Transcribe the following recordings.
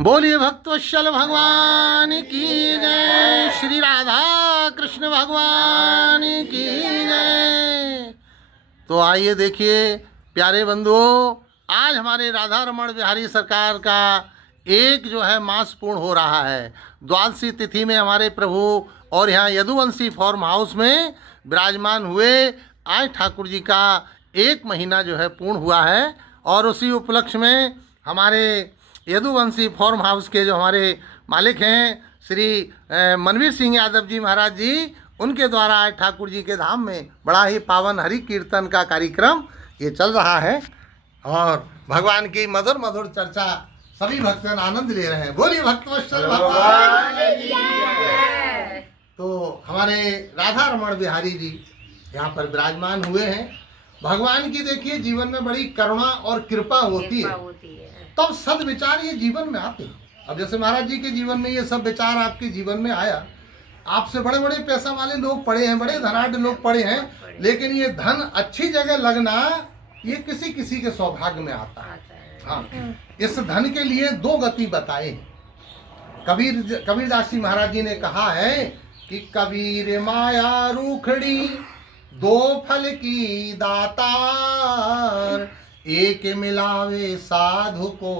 बोलिए भक्तवत्सल भगवान की जय, श्री राधा कृष्ण भगवान की जय। तो आइए देखिए प्यारे बंधुओं, आज हमारे राधा रमण बिहारी सरकार का एक जो है मास पूर्ण हो रहा है। द्वादशी तिथि में हमारे प्रभु और यहाँ यदुवंशी फार्म हाउस में विराजमान हुए। आज ठाकुर जी का एक महीना जो है पूर्ण हुआ है और उसी उपलक्ष्य में हमारे यदुवंशी फार्म हाउस के जो हमारे मालिक हैं श्री मनवीर सिंह यादव जी महाराज जी, उनके द्वारा आज ठाकुर जी के धाम में बड़ा ही पावन हरि कीर्तन का कार्यक्रम ये चल रहा है और भगवान की मधुर मधुर चर्चा सभी भक्तजन आनंद ले रहे हैं। बोलिए भक्तवत्सल भगवान। तो हमारे राधा रमण बिहारी जी यहाँ पर विराजमान हुए हैं। भगवान की देखिए जीवन में बड़ी करुणा और कृपा होती है, तब सदविचार ये जीवन में आते हैं। अब जैसे महाराज जी के जीवन में ये सब विचार आपके जीवन में आया, आपसे बड़े बड़े पैसा वाले लोग पड़े हैं, बड़े धनाढ़ लोग पड़े हैं, लेकिन ये धन अच्छी जगह लगना ये किसी किसी के सौभाग्य में आता है। हाँ, इस धन के लिए दो गति बताए। कबीरदास जी महाराज जी ने कहा है कि कबीर माया रूखड़ी दो फल की दातार, एक मिलावे साधु को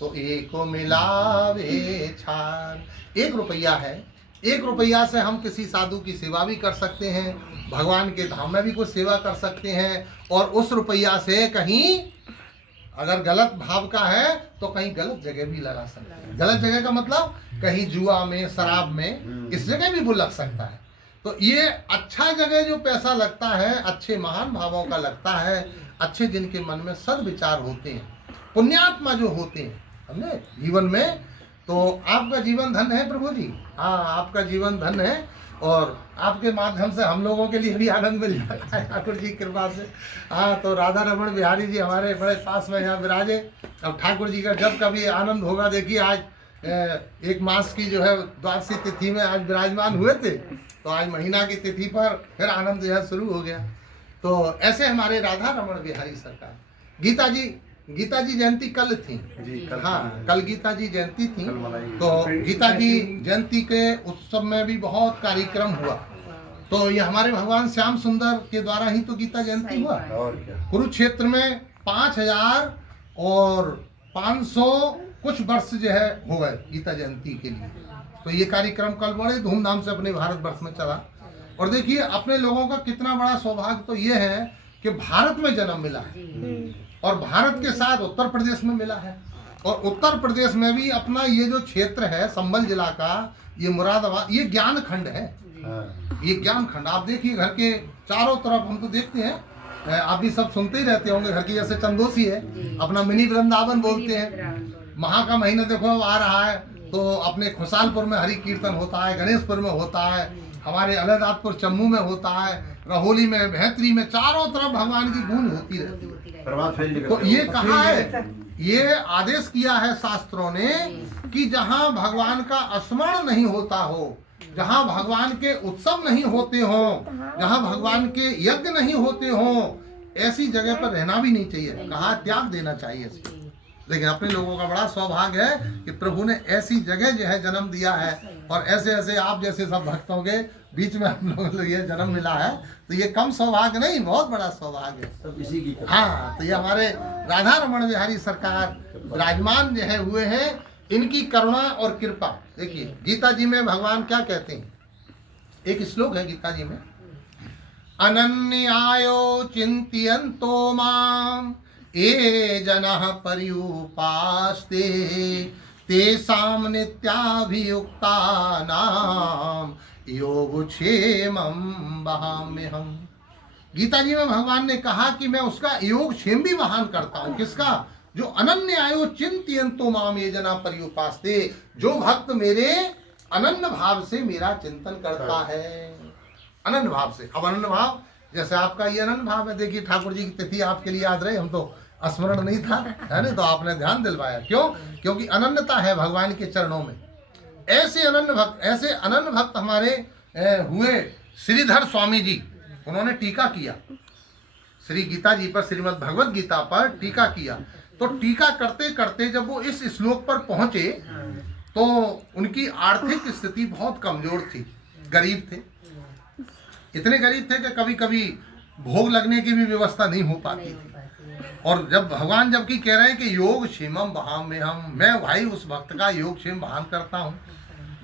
तो एक मिलावे छार। 1 रुपया है, 1 रुपया से हम किसी साधु की सेवा भी कर सकते हैं, भगवान के धाम में भी कुछ सेवा कर सकते हैं, और उस रुपया से कहीं अगर गलत भाव का है तो कहीं गलत जगह भी लगा सकते हैं। गलत जगह का मतलब कहीं जुआ में, शराब में, इस जगह भी वो लग सकता है। तो ये अच्छा जगह जो पैसा लगता है, अच्छे महान भावों का लगता है, अच्छे जिनके मन में सद्विचार होते हैं, पुण्यात्मा जो होते हैं हमने जीवन में, तो आपका जीवन धन है प्रभु जी। हाँ, आपका जीवन धन है और आपके माध्यम से हम लोगों के लिए भी आनंद मिल जाता है ठाकुर जी की कृपा से। हाँ, तो राधा रमण बिहारी जी हमारे बड़े पास में यहाँ विराजे। अब ठाकुर जी का जब कभी आनंद होगा, देखिए आज 1 मास की जो है द्वादशी तिथि में आज विराजमान हुए थे, तो आज महीना की तिथि पर फिर आनंद जो है शुरू हो गया। तो ऐसे हमारे राधा रमण बिहारी सरकार। गीता जी जयंती कल थी जी, हाँ कल गीता जी जयंती थी। तो गीता जी जयंती के उत्सव में भी बहुत कार्यक्रम हुआ। तो ये हमारे भगवान श्याम सुंदर के द्वारा ही तो गीता जयंती हुआ। कुरुक्षेत्र में 5000 और 500 कुछ वर्ष जो है हो गए गीता जयंती के लिए। तो ये कार्यक्रम कल बड़े धूमधाम से अपने भारतवर्ष में चला। और देखिए अपने लोगों का कितना बड़ा सौभाग्य तो ये है कि भारत में जन्म मिला है और भारत के साथ उत्तर प्रदेश में मिला है। और उत्तर प्रदेश में भी अपना ये जो क्षेत्र है संभल जिला का, ये मुरादाबाद, ये ज्ञान खंड है। ये ज्ञान खंड आप देखिए, घर के चारों तरफ हम तो देखते हैं, आप भी सब सुनते ही रहते होंगे, घर की जैसे चंदोसी है, अपना मिनी वृंदावन बोलते हैं। महा का महीना देखो आ रहा है, तो अपने खुशालपुर में हरि कीर्तन होता है, गणेशपुर में होता है, हमारे अलहदादपुर चम्मू में होता है, रहोली में, भैंतरी में, चारों तरफ भगवान की गूंज होती रहती है। तो ये कहा है, ये आदेश किया है शास्त्रों ने कि जहां भगवान का स्मरण नहीं होता हो, जहां भगवान के उत्सव नहीं होते हो, जहां भगवान के यज्ञ नहीं होते हो, ऐसी जगह पर रहना भी नहीं चाहिए। कहा त्याग देना चाहिए। लेकिन अपने लोगों का बड़ा सौभाग्य है कि प्रभु ने ऐसी जगह जो है जन्म दिया है और ऐसे ऐसे आप जैसे सब भक्तों के बीच में हम लोगों को ये जन्म मिला है। तो ये कम सौभाग्य नहीं, बहुत बड़ा सौभाग्य है सब इसी की। हाँ, तो ये हमारे राधा रमण बिहारी सरकार विराजमान जो है हुए हैं, इनकी करुणा और कृपा। देखिए गीता जी में भगवान क्या कहते हैं, एक श्लोक है गीता जी में, अनन्यायो चिंतयन्तो माम ये जनः पर्युपास्ते तेषां नित्याभियुक्तानां योगक्षेमं वहाम्यहम्। गीता जी में भगवान ने कहा कि मैं उसका योगक्षेम भी वहान करता हूँ। किसका? जो अनन्य आयो चिंतयन्तो माम ये जना पर्युपास्ते, जो भक्त मेरे अनन्य भाव से मेरा चिंतन करता है। अनन्य भाव से, अब अनन्य भाव जैसे आपका ये अनन्य भाव है। देखिए ठाकुर जी की तिथि आपके लिए याद रहे, हम तो स्मरण नहीं था, है ना, तो आपने ध्यान दिलवाया। क्यों? क्योंकि अनन्यता है भगवान के चरणों में। ऐसे अनन्य भक्त हमारे हुए श्रीधर स्वामी जी, उन्होंने टीका किया श्री गीता जी पर, श्रीमद् भगवत गीता पर टीका किया तो टीका करते करते जब वो इस श्लोक पर पहुंचे तो उनकी आर्थिक स्थिति बहुत कमजोर थी, गरीब थे, इतने गरीब थे कि कभी कभी भोग लगने की भी व्यवस्था नहीं हो पाती थी। और जब भगवान जबकि कह रहे हैं कि योग क्षेमम बहाम में हम, मैं भाई उस भक्त का योग क्षेम बहान करता हूँ,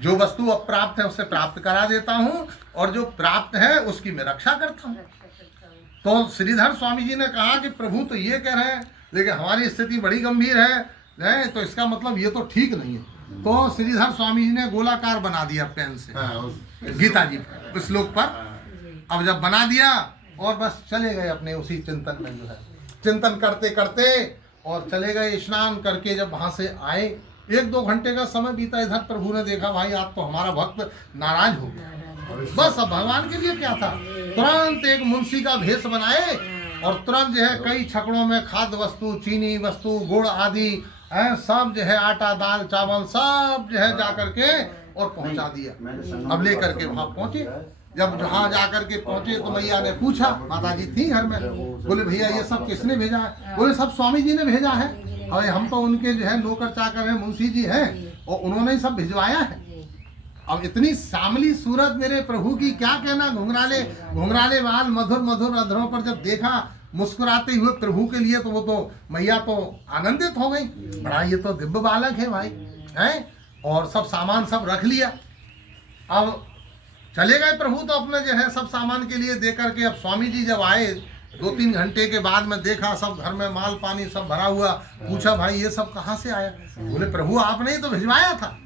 जो वस्तु अप्राप्त है उसे प्राप्त करा देता हूँ और जो प्राप्त है उसकी मैं रक्षा करता हूँ। तो श्रीधर स्वामी जी ने कहा कि प्रभु तो ये कह रहे हैं लेकिन हमारी स्थिति बड़ी गंभीर है, तो इसका मतलब ये तो ठीक नहीं है। तो श्रीधर स्वामी जी ने गोलाकार बना दिया पेन से गीता जी उस श्लोक पर। अब जब बना दिया और बस चले गए अपने उसी चिंतन में, जो है चिंतन करते करते और चले गए। स्नान करके जब वहां से आए, 1-2 घंटे का समय बीता, इधर प्रभु ने देखा भाई आज तो हमारा भक्त नाराज हो गया। बस अब भगवान के लिए क्या था, तुरंत एक मुंशी का भेष बनाए और तुरंत जो है कई छकड़ों में खाद्य वस्तु, चीनी वस्तु, गुड़ आदि सब जो है, आटा दाल चावल सब जो है जा करके और पहुंचा दिया। अब लेकर के वहां पहुंचे, जब जहाँ जा करके पहुंचे तो मैया ने पूछा, माता जी थी घर में, बोले भैया ये सब किसने भेजा है? बोले सब स्वामी जी ने भेजा है, अरे हम तो उनके जो है नौकर चाकर हैं, मुंशी जी हैं और उन्होंने ही सब भिजवाया है। अब इतनी सामली सूरत मेरे प्रभु की, क्या कहना, घुंघराले बाल, मधुर मधुर अधरों पर जब देखा मुस्कुराते हुए प्रभु के लिए, तो वो तो मैया तो आनंदित हो गई, बड़ा ये तो दिव्य बालक है भाई, हैं। और सब सामान सब रख लिया। अब चले गए प्रभु तो अपने जो है सब सामान के लिए दे करके। अब स्वामी जी जब आए 2-3 घंटे के बाद में देखा सब घर में माल पानी सब भरा हुआ, पूछा भाई ये सब कहाँ से आया? बोले प्रभु आपने ही तो भिजवाया था।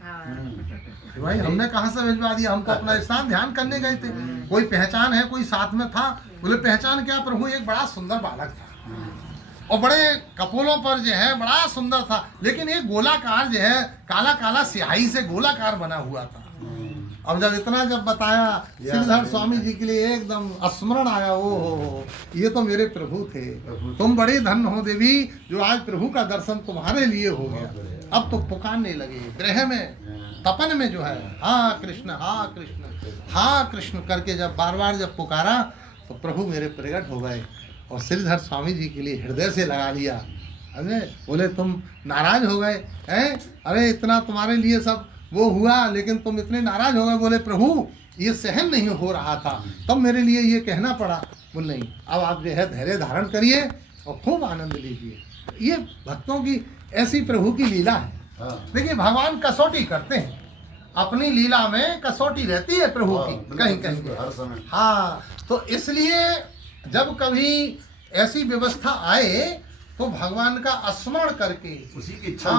भाई हमने कहाँ से भिजवा दिया, हम तो अपना स्नान ध्यान करने गए थे, कोई पहचान है, कोई साथ में था? बोले पहचान क्या प्रभु, एक बड़ा सुंदर बालक था और बड़े कपोलों पर जो है बड़ा सुंदर था, लेकिन एक गोलाकार जो है काला काला स्याही से गोलाकार बना हुआ था। अब जब इतना जब बताया श्रीधर स्वामी जी के लिए एकदम स्मरण आया, ओ ये तो मेरे प्रभु थे, तुम बड़े धन्य हो देवी जो आज प्रभु का दर्शन तुम्हारे लिए हो गया। अब तो पुकारने लगे ग्रह में, तपन में जो है, हाँ कृष्ण हाँ कृष्ण हाँ कृष्ण करके जब बार बार जब पुकारा तो प्रभु मेरे प्रकट हो गए और श्रीधर स्वामी जी के लिए हृदय से लगा लिया। अरे बोले तुम नाराज हो गए हैं, अरे इतना तुम्हारे लिए सब वो हुआ लेकिन तुम इतने नाराज हो गए। बोले प्रभु ये सहन नहीं हो रहा था, तब मेरे लिए ये कहना पड़ा। बोले नहीं, अब आप जो है धैर्य धारण करिए और खूब आनंद लीजिए। ये भक्तों की ऐसी प्रभु की लीला है। देखिए भगवान कसौटी करते हैं, अपनी लीला में कसौटी रहती है प्रभु की कहीं कहीं हर समय। हाँ, तो इसलिए जब कभी ऐसी व्यवस्था आए तो भगवान का स्मरण करके, उसी की इच्छा